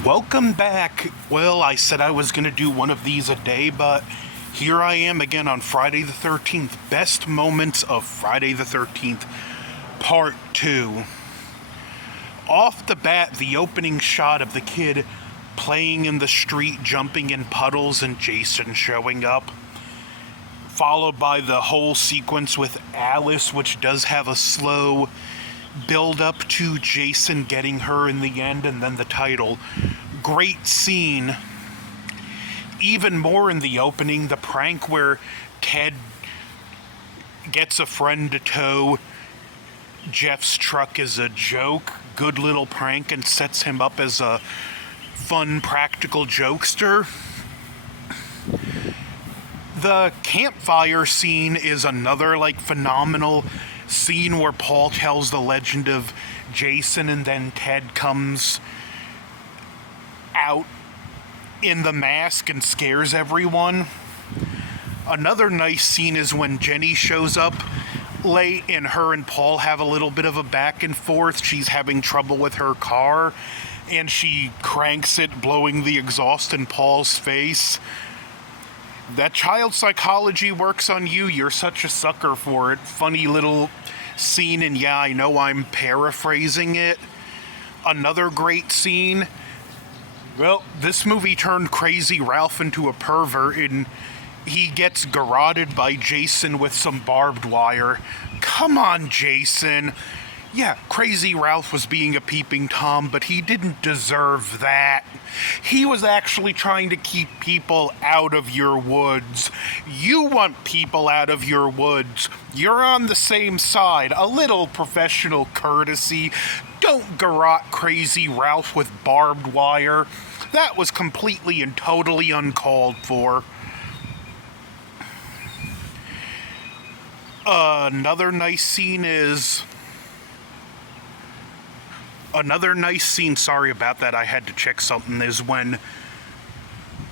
Welcome back. Well, I said I was going to do one of these a day, but here I am again on Friday the 13th. Best moments of Friday the 13th, part 2. Off the bat, the opening shot of the kid playing in the street, jumping in puddles, and Jason showing up. Followed by the whole sequence with Alice, which does have a slow build up to Jason getting her in the end, and then the title. Great scene. Even more in the opening, the prank where Ted gets a friend to tow Jeff's truck is a joke. Good little prank, and sets him up as a fun practical jokester. The campfire scene is another phenomenal scene where Paul tells the legend of Jason, and then Ted comes out in the mask and scares everyone. Another nice scene is when Jenny shows up late and her and Paul have a little bit of a back and forth. She's having trouble with her car and she cranks it, blowing the exhaust in Paul's face. That child psychology works on you. You're such a sucker for it. Funny little scene, and yeah, I know I'm paraphrasing it. Another great scene. Well, this movie turned Crazy Ralph into a pervert, and he gets garroted by Jason with some barbed wire. Come on, Jason. Yeah, Crazy Ralph was being a peeping Tom, but he didn't deserve that. He was actually trying to keep people out of your woods. You want people out of your woods. You're on the same side. A little professional courtesy. Don't garrote Crazy Ralph with barbed wire. That was completely and totally uncalled for. Another nice scene, sorry about that, I had to check something, is when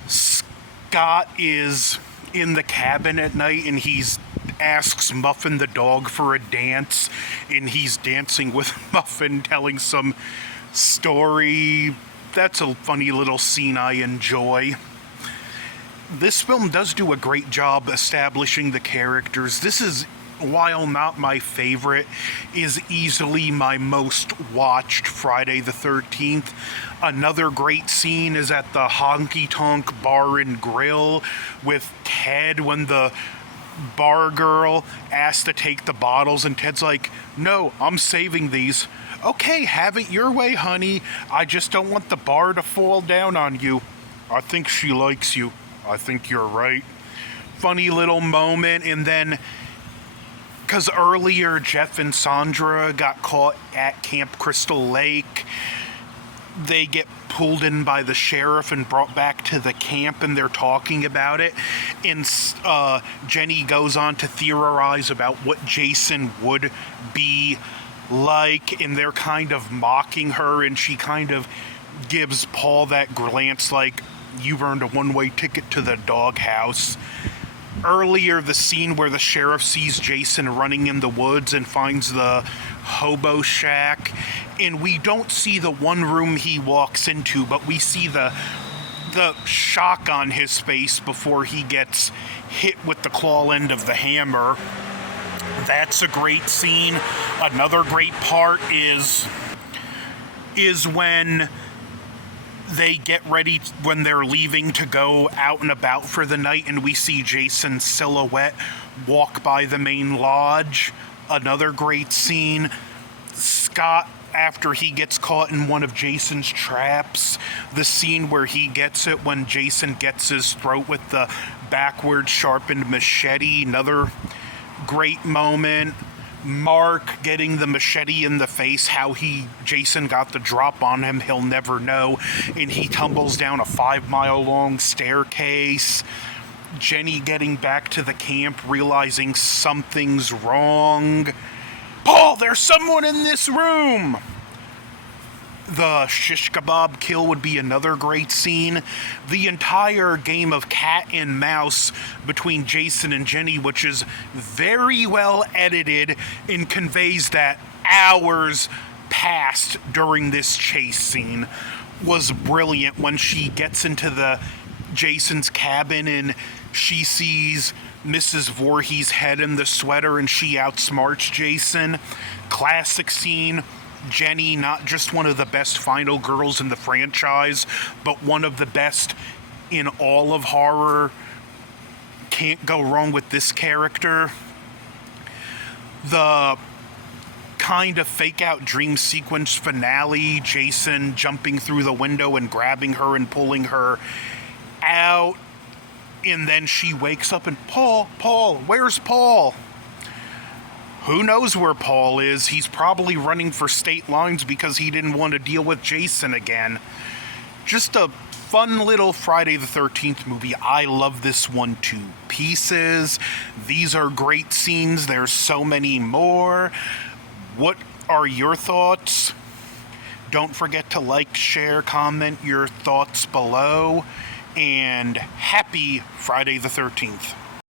Scott is in the cabin at night and asks Muffin the dog for a dance, and he's dancing with Muffin, telling some story. That's a funny little scene I enjoy. This film does do a great job establishing the characters. This is, while not my favorite, is easily my most watched Friday the 13th. Another great scene is at the Honky Tonk Bar and Grill with Ted, when the bar girl asks to take the bottles and Ted's like, "No, I'm saving these." "Okay, have it your way, honey. I just don't want the bar to fall down on you." "I think she likes you." "I think you're right." Funny little moment. And then, because earlier Jeff and Sandra got caught at Camp Crystal Lake, they get pulled in by the sheriff and brought back to the camp, and they're talking about it. And Jenny goes on to theorize about what Jason would be like, and they're kind of mocking her, and she kind of gives Paul that glance like, "You've earned a one-way ticket to the doghouse." Earlier, the scene where the sheriff sees Jason running in the woods and finds the hobo shack, and we don't see the one room he walks into, but we see the shock on his face before he gets hit with the claw end of the hammer. That's a great scene. Another great part is when they get ready, when they're leaving to go out and about for the night, and we see Jason's silhouette walk by the main lodge. Another great scene. Scott, after he gets caught in one of Jason's traps, the scene where he gets it when Jason gets his throat with the backward sharpened machete. Another great moment. Mark getting the machete in the face, how Jason got the drop on him, he'll never know, and he tumbles down a 5-mile long staircase. Jenny getting back to the camp, realizing something's wrong. "Paul, there's someone in this room!" The shish kebab kill would be another great scene. The entire game of cat and mouse between Jason and Jenny, which is very well edited and conveys that hours passed during this chase scene. was brilliant when she gets into the Jason's cabin and she sees Mrs. Voorhees' head in the sweater and she outsmarts Jason. Classic scene. Jenny, not just one of the best final girls in the franchise, but one of the best in all of horror. Can't go wrong with this character. The kind of fake out dream sequence finale, Jason jumping through the window and grabbing her and pulling her out, and then she wakes up and Paul, where's Paul? Who knows where Paul is? He's probably running for state lines because he didn't want to deal with Jason again. Just a fun little Friday the 13th movie. I love this one to pieces. These are great scenes. There's so many more. What are your thoughts? Don't forget to like, share, comment your thoughts below. And happy Friday the 13th.